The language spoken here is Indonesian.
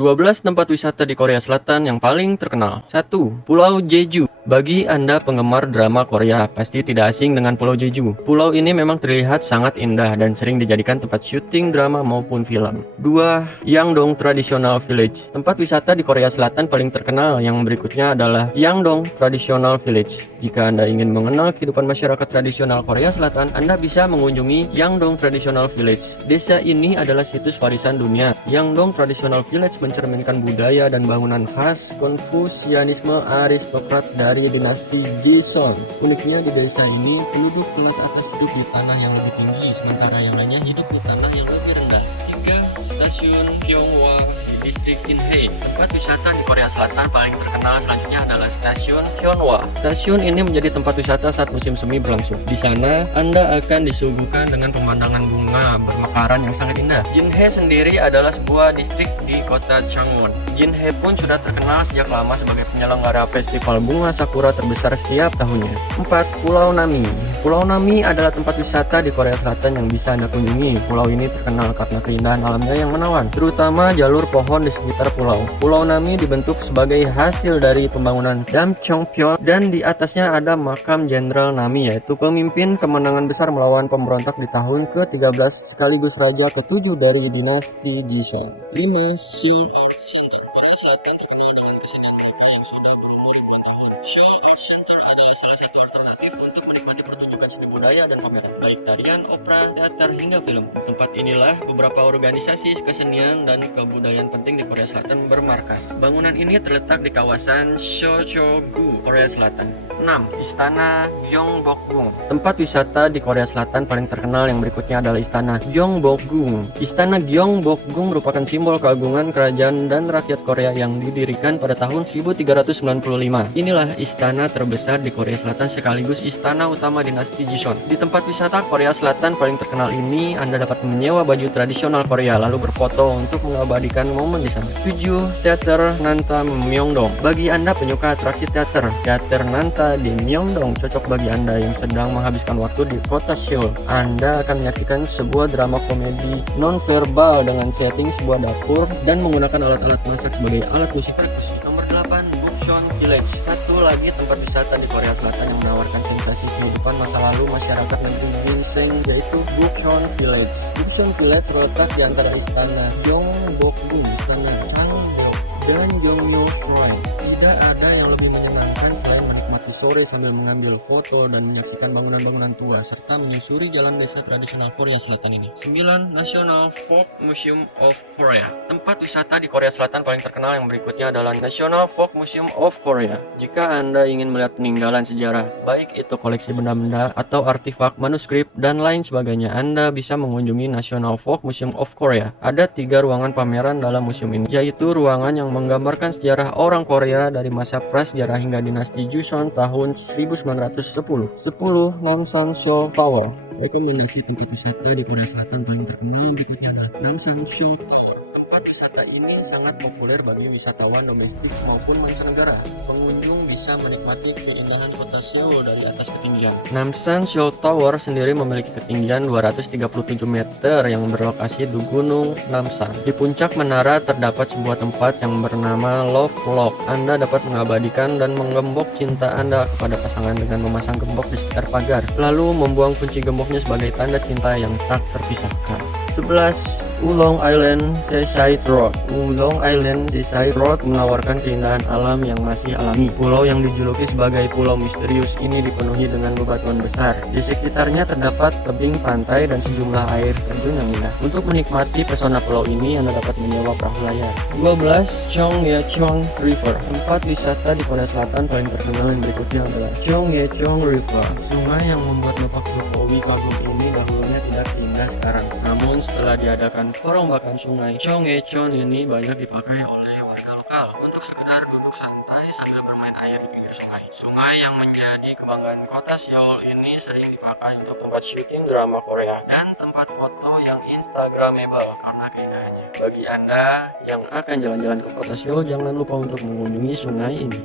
12 tempat wisata di Korea Selatan yang paling terkenal. 1. Pulau Jeju. Bagi Anda penggemar drama Korea, pasti tidak asing dengan Pulau Jeju. Pulau ini memang terlihat sangat indah dan sering dijadikan tempat syuting drama maupun film. 2. Yangdong Traditional Village. Tempat wisata di Korea Selatan paling terkenal yang berikutnya adalah Yangdong Traditional Village. Jika Anda ingin mengenal kehidupan masyarakat tradisional Korea Selatan, Anda bisa mengunjungi Yangdong Traditional Village. Desa ini adalah situs warisan dunia. Yangdong Traditional Village mencerminkan budaya dan bangunan khas Konfusianisme aristokrat dari dinasti Joseon. Uniknya di desa ini, penduduk kelas atas hidup di tanah yang lebih tinggi, sementara yang lainnya hidup di tanah yang lebih rendah. 3. Stasiun Gyeonghwa di distrik Inhae. Tempat wisata di Korea Selatan paling terkenal selanjutnya adalah Stasiun Gyeonghwa. Stasiun ini menjadi tempat wisata saat musim semi berlangsung. Di sana, Anda akan disuguhkan dengan pemandangan bunga bermekaran yang sangat indah. Jinhae sendiri adalah sebuah distrik di kota Changwon. Jinhae pun sudah terkenal sejak lama sebagai penyelenggara festival bunga sakura terbesar setiap tahunnya. 4. Pulau Nami. Pulau Nami adalah tempat wisata di Korea Selatan yang bisa Anda kunjungi. Pulau ini terkenal karena keindahan alamnya yang menawan, terutama jalur pohon di sekitar pulau. Pulau Nami dibentuk sebagai hasil dari pembangunan Dam Chongpyeon dan di atasnya ada makam Jenderal Nami, yaitu pemimpin kemenangan besar melawan pemberontak di tahun ke-13 sekaligus raja ke-7 dari dinasti Joseon. 5. Seoul Art Center. Korea Selatan terkenal dengan kesenian mereka yang sudah berumur ribuan tahun. Seoul Art Center adalah salah satu alternatif untuk menikmati pertunjukan seni budaya dan pameran, baik tarian, opera, teater, hingga film. Di tempat inilah beberapa organisasi kesenian dan kebudayaan penting di Korea Selatan bermarkas. Bangunan ini terletak di kawasan Seochogu, Korea Selatan. 6. Istana Gyeongbokgung. Tempat wisata di Korea Selatan paling terkenal yang berikutnya adalah Istana Gyeongbokgung. Istana Gyeongbokgung merupakan simbol keagungan kerajaan dan rakyat Korea yang didirikan pada tahun 1395. Inilah istana terbesar di Korea Selatan sekaligus istana utama dinasti Joseon. Di tempat wisata Korea Selatan paling terkenal ini, Anda dapat menyewa baju tradisional Korea lalu berfoto untuk mengabadikan momen di sana. 7. Teater Nanta Myeongdong. Bagi Anda penyuka atraksi teater, Teater Nanta di Myeongdong cocok bagi Anda yang sedang menghabiskan waktu di kota Seoul. Anda akan menyaksikan sebuah drama komedi non-verbal dengan setting sebuah dapur dan menggunakan alat-alat masak sebagai alat musik perkusi. Nomor 8. Bukchon Village. Satu lagi tempat wisata di Korea Selatan yang menawarkan sensasi kehidupan masa lalu masyarakat negeri ginseng, yaitu Bukchon Village. Bukchon Village terletak di antara istana Gyeongbokgung, istana Changnyeong, dan Gyeongnu Shrine. Tidak ada yang lebih menyenangkan selain menikmati sore sambil mengambil foto dan menyaksikan bangunan-bangunan tua serta menyusuri jalan desa tradisional Korea Selatan ini. 9. National Folk Museum of Korea. Tempat wisata di Korea Selatan paling terkenal yang berikutnya adalah National Folk Museum of Korea. Jika Anda ingin melihat peninggalan sejarah, baik itu koleksi benda-benda atau artefak, manuskrip, dan lain sebagainya, Anda bisa mengunjungi National Folk Museum of Korea. Ada 3 ruangan pameran dalam museum ini, yaitu ruangan yang menggambarkan sejarah orang Korea dari masa prasejarah hingga dinasti Joseon tahun 1910. 10. Namsan Seoul Tower. Rekomendasi tempat wisata di Korea Selatan paling terkenal berikutnya adalah Namsan Seoul Tower. Tempat wisata ini sangat populer bagi wisatawan domestik maupun mancanegara. Pengunjung bisa menikmati keindahan kota Seoul dari atas ketinggian. Namsan Seoul Tower sendiri memiliki ketinggian 237 meter yang berlokasi di Gunung Namsan. Di puncak menara terdapat sebuah tempat yang bernama Love Lock. Anda dapat mengabadikan dan menggembok cinta Anda kepada pasangan dengan memasang gembok di sekitar pagar, lalu membuang kunci gemboknya sebagai tanda cinta yang tak terpisahkan. 11. Ulong Island Seaside Road. Ulong Island Seaside Road menawarkan keindahan alam yang masih alami. Pulau yang dijuluki sebagai pulau misterius ini dipenuhi dengan bebatuan besar. Di sekitarnya terdapat tebing pantai dan sejumlah air terjun yang indah. Untuk menikmati pesona pulau ini, Anda dapat menyewa perahu layar. 12. Chongyecheon River. Tempat wisata di Korea Selatan paling terkenal yang berikutnya adalah Chongyecheon River. Sungai yang membuat Bapak Jokowi kagum ini dahulunya tidak seindah sekarang. Namun setelah diadakan perombakan sungai, Chongyecheon ini banyak dipakai oleh warga lokal untuk sekedar duduk santai sambil bermain air di pinggir sungai. Sungai yang menjadi kebanggaan kota Seoul ini sering dipakai untuk tempat syuting drama Korea dan tempat foto yang instagramable karena keindahannya. Bagi Anda yang akan jalan-jalan ke kota Seoul, jangan lupa untuk mengunjungi sungai ini.